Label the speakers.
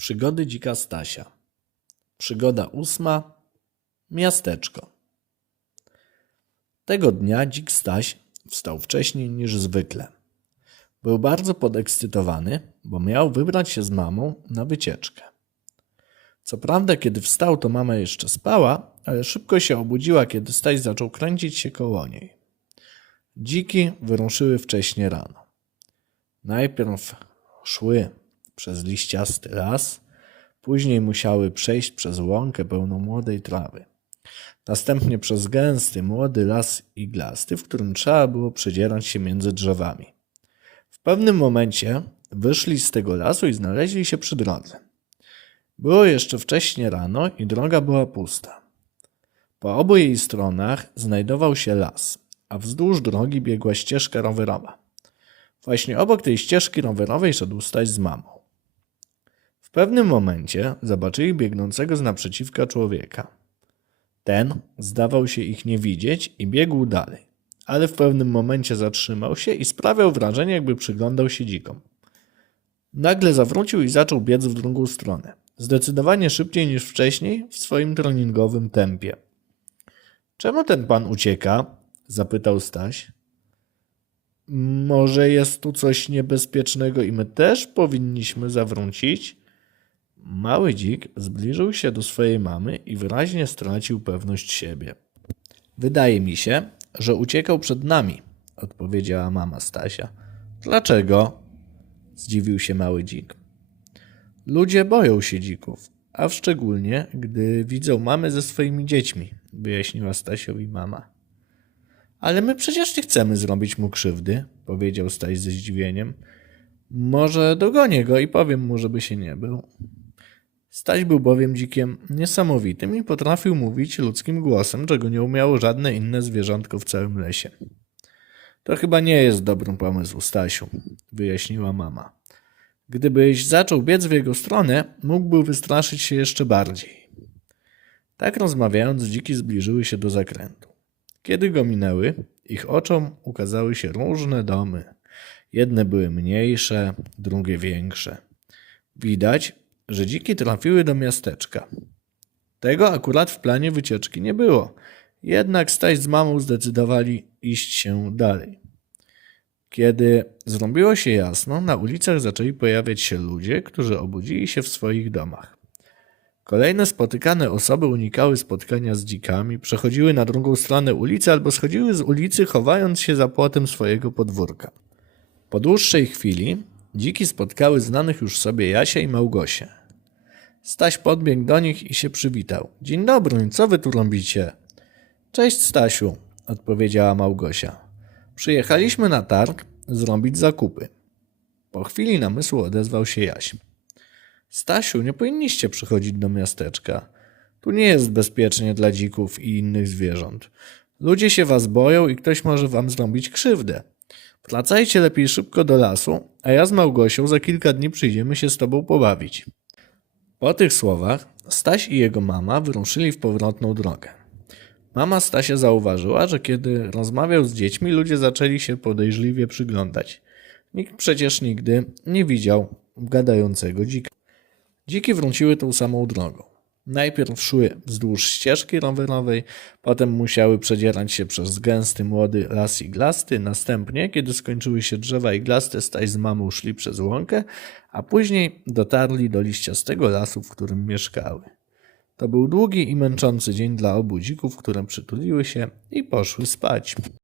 Speaker 1: Przygody dzika Stasia. Przygoda ósma. Miasteczko. Tego dnia dzik Staś wstał wcześniej niż zwykle. Był bardzo podekscytowany, bo miał wybrać się z mamą na wycieczkę. Co prawda, kiedy wstał, to mama jeszcze spała, ale szybko się obudziła, kiedy Staś zaczął kręcić się koło niej. Dziki wyruszyły wcześnie rano. Najpierw szły przez liściasty las, później musiały przejść przez łąkę pełną młodej trawy. Następnie przez gęsty, młody las iglasty, w którym trzeba było przedzierać się między drzewami. W pewnym momencie wyszli z tego lasu i znaleźli się przy drodze. Było jeszcze wcześnie rano i droga była pusta. Po obu jej stronach znajdował się las, a wzdłuż drogi biegła ścieżka rowerowa. Właśnie obok tej ścieżki rowerowej szedł Staś z mamą. W pewnym momencie zobaczyli biegnącego z naprzeciwka człowieka. Ten zdawał się ich nie widzieć i biegł dalej, ale w pewnym momencie zatrzymał się i sprawiał wrażenie, jakby przyglądał się dzikom. Nagle zawrócił i zaczął biec w drugą stronę, zdecydowanie szybciej niż wcześniej w swoim treningowym tempie. Czemu ten pan ucieka? zapytał Staś. Może jest tu coś niebezpiecznego i my też powinniśmy zawrócić? Mały dzik zbliżył się do swojej mamy i wyraźnie stracił pewność siebie. Wydaje mi się, że uciekał przed nami, odpowiedziała mama Stasia. Dlaczego? zdziwił się mały dzik. Ludzie boją się dzików, a szczególnie, gdy widzą mamy ze swoimi dziećmi, wyjaśniła Stasiowi mama. Ale my przecież nie chcemy zrobić mu krzywdy, powiedział Staś ze zdziwieniem. Może dogonię go i powiem mu, żeby się nie był. Staś był bowiem dzikiem niesamowitym i potrafił mówić ludzkim głosem, czego nie umiało żadne inne zwierzątko w całym lesie. To chyba nie jest dobry pomysł, Stasiu, wyjaśniła mama. Gdybyś zaczął biec w jego stronę, mógłby wystraszyć się jeszcze bardziej. Tak rozmawiając, dziki zbliżyły się do zakrętu. Kiedy go minęły, ich oczom ukazały się różne domy. Jedne były mniejsze, drugie większe. Widać, że dziki trafiły do miasteczka. Tego akurat w planie wycieczki nie było. Jednak Staś z mamą zdecydowali iść się dalej. Kiedy zrobiło się jasno, na ulicach zaczęli pojawiać się ludzie, którzy obudzili się w swoich domach. Kolejne spotykane osoby unikały spotkania z dzikami, przechodziły na drugą stronę ulicy albo schodziły z ulicy, chowając się za płotem swojego podwórka. Po dłuższej chwili dziki spotkały znanych już sobie Jasia i Małgosię. Staś podbiegł do nich i się przywitał. Dzień dobry, co wy tu robicie? Cześć Stasiu, odpowiedziała Małgosia. Przyjechaliśmy na targ zrobić zakupy. Po chwili namysłu odezwał się Jaś. Stasiu, nie powinniście przychodzić do miasteczka. Tu nie jest bezpiecznie dla dzików i innych zwierząt. Ludzie się was boją i ktoś może wam zrobić krzywdę. Wracajcie lepiej szybko do lasu, a ja z Małgosią za kilka dni przyjdziemy się z tobą pobawić. Po tych słowach Staś i jego mama wyruszyli w powrotną drogę. Mama Stasia zauważyła, że kiedy rozmawiał z dziećmi, ludzie zaczęli się podejrzliwie przyglądać. Nikt przecież nigdy nie widział gadającego dzika. Dziki wróciły tą samą drogą. Najpierw szły wzdłuż ścieżki rowerowej, potem musiały przedzierać się przez gęsty młody las iglasty, następnie, kiedy skończyły się drzewa iglaste, Staś z mamą szli przez łąkę, a później dotarli do liściastego lasu, w którym mieszkały. To był długi i męczący dzień dla obu dzików, które przytuliły się i poszły spać.